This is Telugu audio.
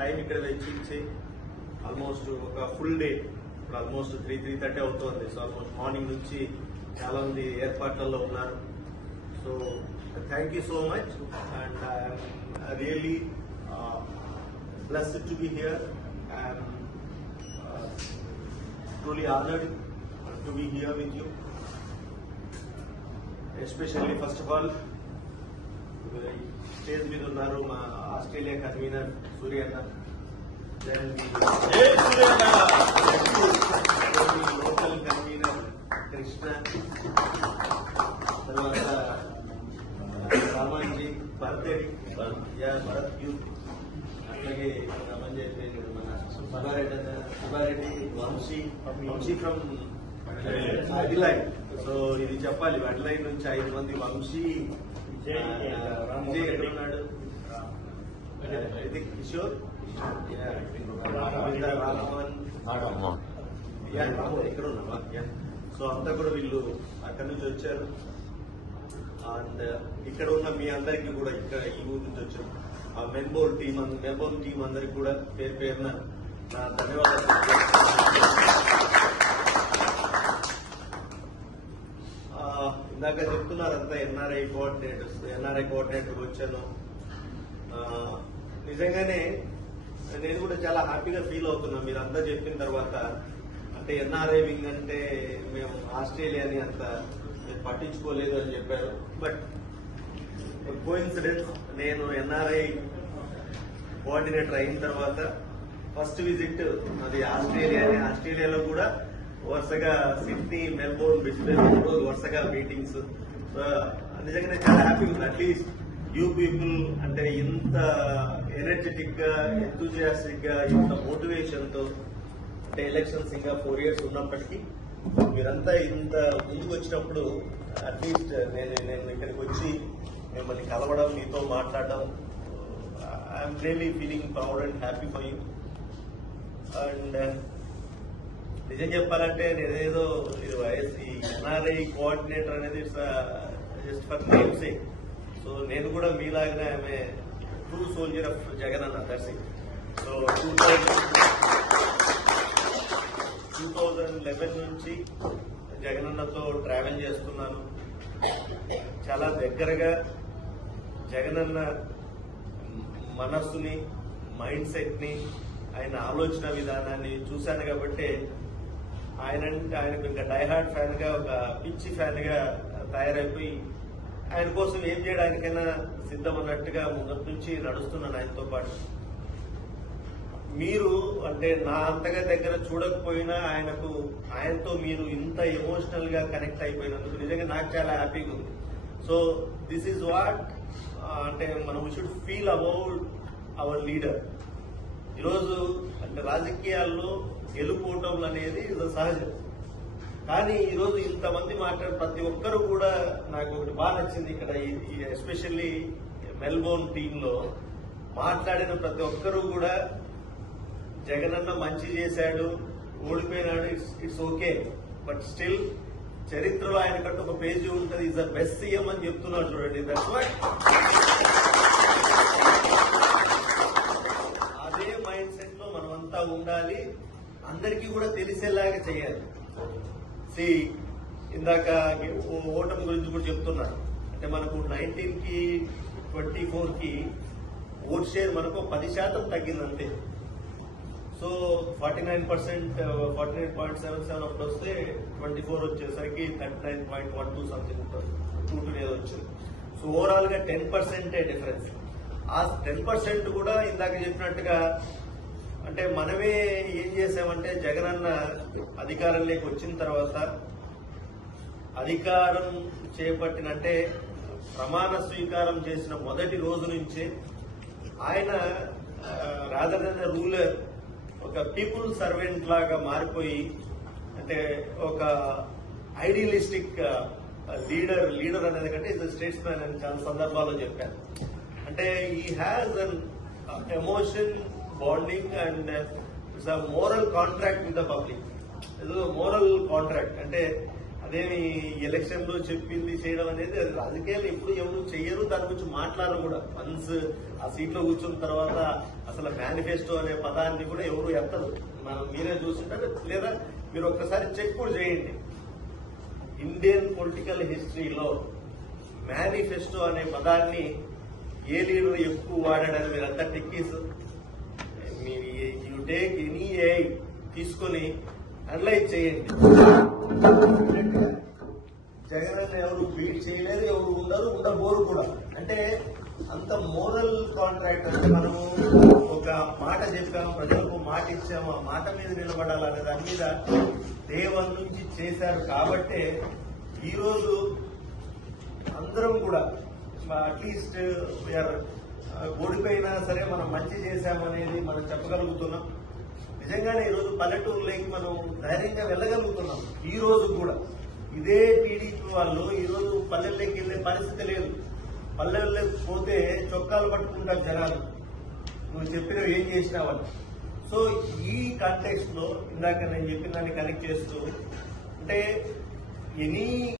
టైం ఇక్కడ వెచ్చించి ఆల్మోస్ట్ ఒక ఫుల్ డే ఇప్పుడు ఆల్మోస్ట్ 3:30 అవుతుంది. సో ఆల్మోస్ట్ మార్నింగ్ నుంచి చాలా మంది ఏర్పాట్లలో ఉన్నారు. So thank you so much and I really blessed to be here. I am truly honored to be here with you. Especially first of all, stage మీద ఉన్నారు మా ఆస్ట్రేలియా కన్వీనర్ సూర్య అన్న, then లోకల్ కన్వీనర్ కృష్ణ, తర్వాత రామాజీ భరత్ యూత్, అలాగే మన Subbareddy Vamsi from Adelaide. So ఇది చెప్పాలి, అడిలైడ్ నుంచి 5 మంది వంశీ, విజయ్ ఎక్కడ ఉన్నాడు, కిషోర్, రాఘవన్ ఇక్కడ ఉన్నావా? సో అంతా కూడా వీళ్ళు అక్కడి నుంచి వచ్చారు. అండ్ ఇక్కడ ఉన్న మీ అందరికీ కూడా ఇక్కడ ఈ ఊరు నుంచి వచ్చారు. ఆ మెల్బోర్న్ టీం అందరికి కూడా పేరు పేరున నా ధన్యవాదాలు. ఇందాక చెప్తున్నారంతా ఎన్ఆర్ఐ కోఆర్డినేటర్ వచ్చాను. నిజంగానే నేను కూడా చాలా హ్యాపీగా ఫీల్ అవుతున్నా మీరంతా చెప్పిన తర్వాత. అంటే ఎన్ఆర్ఐ వింగ్ అంటే మేము ఆస్ట్రేలియాని అంత పట్టించుకోలేదు అని చెప్పారు. బట్ కోఇన్సిడెన్స్, నేను ఎన్ఆర్ఐ కోఆర్డినేటర్ అయిన తర్వాత ఫస్ట్ విజిట్ అది ఆస్ట్రేలియాలో కూడా వరుసగా సిడ్నీ, మెల్బోర్న్, బ్రిస్బేన్ వరుసగా మీటింగ్స్. నిజంగానే చాలా హ్యాపీగా ఉంది. అట్లీస్ట్ యూ పీపుల్ అంటే ఇంత ఎనర్జెటిక్ గా, ఎంతూజియాస్టిక్ గా, ఇంత మోటివేషన్ తో, అంటే ఎలక్షన్స్ ఇంకా 4 years ఉన్నప్పటికీ మీరంతా ఇంత ముందుకు వచ్చినప్పుడు అట్లీస్ట్ నేను ఇక్కడికి వచ్చి మిమ్మల్ని కలవడం, మీతో మాట్లాడడం, I'm really feeling proud and happy for you. And నిజం చెప్పాలంటే నేనేదో ఈ ఎన్ఆర్ఐ కోఆర్డినేటర్ అనేది just for name sake. So నేను కూడా మీలాగానే ఆమె ట్రూ సోల్జర్ ఆఫ్ జగన్ అన్న దర్శి. సో 2011 నుంచి జగనన్నతో ట్రావెల్ చేస్తున్నాను. చాలా దగ్గరగా జగనన్న మనస్సుని, మైండ్ సెట్ ని, ఆయన ఆలోచన విధానాన్ని చూశాను. కాబట్టి ఆయనకు ఇంకా డైహార్డ్ ఫ్యాన్ గా, ఒక పిచ్చి ఫ్యాన్ గా తయారైపోయి ఆయన కోసం ఏం చేయడానికైనా సిద్ధం అన్నట్టుగా ముందు నుంచి నడుస్తున్నాను ఆయనతో పాటు. మీరు అంటే నా అంతగా దగ్గర చూడకపోయినా ఆయనతో మీరు ఇంత ఎమోషనల్ గా కనెక్ట్ అయిపోయినందుకు నిజంగా నాకు చాలా హ్యాపీగా ఉంది. సో దిస్ ఈజ్ వాట్ అంటే మనం should feel about our leader. ఈరోజు అంటే రాజకీయాల్లో గెలుపోవటం అనేది సహజం, కానీ ఈరోజు ఇంతమంది మాట్లాడే ప్రతి ఒక్కరు కూడా నాకు ఒకటి బాగా నచ్చింది. ఇక్కడ ఎస్పెషల్లీ మెల్బోర్న్ టీంలో మాట్లాడిన ప్రతి ఒక్కరు కూడా జగనన్న మంచి చేశాడు, ఓడిపోయినాడు, ఇట్స్ ఓకే, బట్ స్టిల్ చరిత్రలో ఆయనకంటూ ఒక పేజీ ఉంటుంది, ఈజ్ ద బెస్ట్ సీఎం అని చెప్తున్నాడు. చూడండి, దట్స్ వాట్. అదే మైండ్ సెట్ లో మనమంతా ఉండాలి, అందరికీ కూడా తెలిసేలాగా చేయాలి. ఇందాక ఓటమి గురించి కూడా చెప్తున్నారు. అంటే మనకు 19 కి 24 కి ఓట్ షేర్ మనకు 10% తగ్గింది అంతే. సో 49.77 అప్పుడు వస్తే 24 వచ్చేసరికి 39.12 సంథింగ్ 22 ఏదో వచ్చింది. సో ఓవరాల్ గా 10% డిఫరెన్స్. ఆ 10% కూడా ఇందాక చెప్పినట్టుగా అంటే మనమే ఏం చేసామంటే జగనన్న అధికారంలోకి వచ్చిన తర్వాత అధికారం చేపట్టినంటే ప్రమాణ స్వీకారం చేసిన మొదటి రోజు నుంచే ఆయన రాదర్ దెన్ రూలర్ ఒక పీపుల్ సర్వెంట్ లాగా మారిపోయి అంటే ఒక ఐడియలిస్టిక్ లీడర్ అనేది కంటే ఇస్ స్టేట్స్ మ్యాన్ అని చాలా సందర్భాల్లో చెప్పాను. అంటే ఈ has an emotion bonding and it's a moral contract with the public. ఇది మోరల్ కాంట్రాక్ట్ అంటే అదేమి ఎలక్షన్ లో చెప్పింది చేయడం అనేది అది రాజకీయాలు ఎప్పుడు ఎవరు చెయ్యరు, దాని గురించి మాట్లాడరు కూడా. వన్స్ ఆ సీట్ లో కూర్చున్న తర్వాత అసలు మేనిఫెస్టో అనే పదాన్ని కూడా ఎవరు ఎత్తరు. మనం మీరే చూస్తుంటారు, లేదా మీరు ఒక్కసారి చెక్ కూడా చేయండి. ఇండియన్ పొలిటికల్ హిస్టరీలో మేనిఫెస్టో అనే పదాన్ని ఏ లీడర్ ఎక్కువ వాడాడని మీరంతా టెక్కీస్ యూ టేక్ ఎనీ తీసుకొని అనలైజ్ చేయండి. జగన్ ఎవరు బీట్ చేయలేరు, ఎవరు ఉండబోరు కూడా. అంటే అంత మోరల్ కాంట్రాక్ట్. అంటే మనము ఒక మాట చెప్పాము, ప్రజలకు మాట ఇచ్చాము, ఆ మాట మీద నిలబడాలనే దాని మీద డే 1 నుంచి చేశారు. కాబట్టే ఈరోజు అందరం కూడా అట్లీస్ట్ వీఆర్ ఓడిపోయినా సరే మనం మంచి చేశామనేది మనం చెప్పగలుగుతున్నాం. నిజంగానే ఈరోజు పల్లెటూరులోకి మనం ధైర్యంగా వెళ్ళగలుగుతున్నాం. ఈ రోజు కూడా ఇదే టీడీపీ వాళ్ళు ఈరోజు పల్లెల్లోకి వెళ్లే పరిస్థితి లేదు. పల్లెల్లోకి పోతే చొక్కాలు పట్టుకుంటారు జనాలు, నువ్వు చెప్పినవి ఏం చేసినావని. సో ఈ కాంటెక్స్ట్ లో ఇందాక నేను చెప్పిన దాన్ని కనెక్ట్ చేస్తూ, అంటే ఎనీ